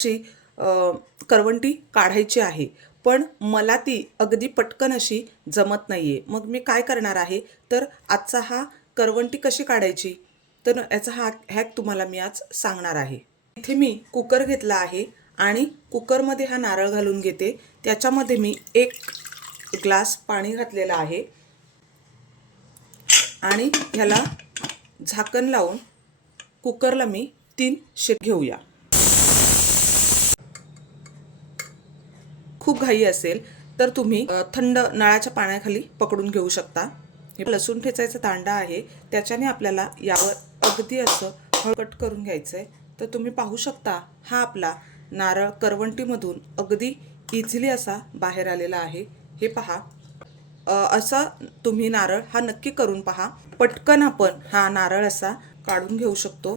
अशी करवंटी काढायची आहे, पण मला ती अगदी पटकन अशी जमत नाही आहे. मग मी काय करणार आहे, तर आजचा हा करवंटी कशी काढायची, तर याचा हा हॅक तुम्हाला मी आज सांगणार आहे. इथे मी कुकर घेतला आहे आणि कुकरमध्ये हा नारळ घालून घेते. त्याच्यामध्ये मी 1 ग्लास पाणी घातलेलं आहे आणि ह्याला झाकण लावून कुकरला मी 3 शिट्ट्या घेऊया. खूप घाई असेल तर तुम्ही थंड नळाच्या पाण्याखाली पकडून घेऊ शकता. हे लसूण ठेचायचा दांडा आहे, त्याच्याने आपल्याला यावर अगदी असं हळकट करून घ्यायचं आहे. तर तुम्ही पाहू शकता हा आपला नारळ करवंटीमधून अगदी इझिली असा बाहेर आलेला आहे. हे पहा, असा तुम्ही नारळ हा नक्की करून पहा. पटकन आपण हा नारळ असा काढून घेऊ शकतो.